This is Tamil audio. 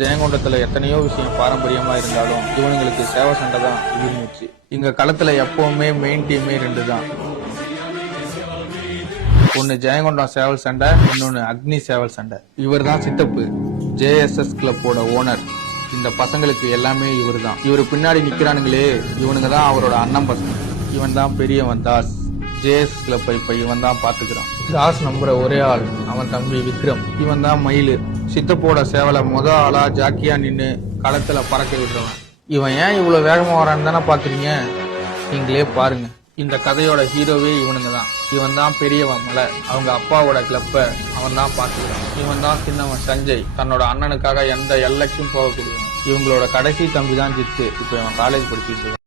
ஜெயங்கொண்டத்துல எத்தனையோ விஷயம் பாரம்பரியமா இருந்தாலும் இவனுங்களுக்கு சேவை சண்டை தான் உயிர் மூச்சு. இங்க களத்துல எப்பவுமே மெயின் டீமே 2 தான். ஒன்னு ஜெயங்கொண்டம் சேவல் சண்டை, இன்னொன்னு அக்னி சேவல் சண்டை. இவர் தான் சித்தப்பு, JSS கிளப்போட ஓனர். இந்த பசங்களுக்கு எல்லாமே இவர் தான். இவரு பின்னாடி நிக்கிறானுங்களே, இவனுங்க தான் அவரோட அண்ணன் பசங்க. இவன் தான் பெரியவன் தாஸ். JSS கிளப்பை இப்ப இவன் தான் பாத்துக்கிறான். தாஸ் நம்புற ஒரே ஆள் அவன் தம்பி விக்ரம். இவன் தான் மயிலு, சித்தப்போட சேவலை ஆளா ஜாக்கியா நின்னு களத்துல பறக்க விடுறவன். இவன் ஏன் இவ்வளவு வேகமா வரான்னு தானே பாக்குறீங்க, நீங்களே பாருங்க. இந்த கதையோட ஹீரோவே இவனுங்க தான். இவன் தான் பெரியவன் மலை, அவங்க அப்பாவோட கிளப்ப அவன் தான் பாத்துக்கிறான். இவன் தான் சின்னவன் சஞ்சய், தன்னோட அண்ணனுக்காக எந்த எல்லைக்கும் போகக்கூடியவன். இவங்களோட கடைசி தம்பி தான் ஜித்து, இப்ப இவன் காலேஜ் படிச்சுட்டு இருக்கான்.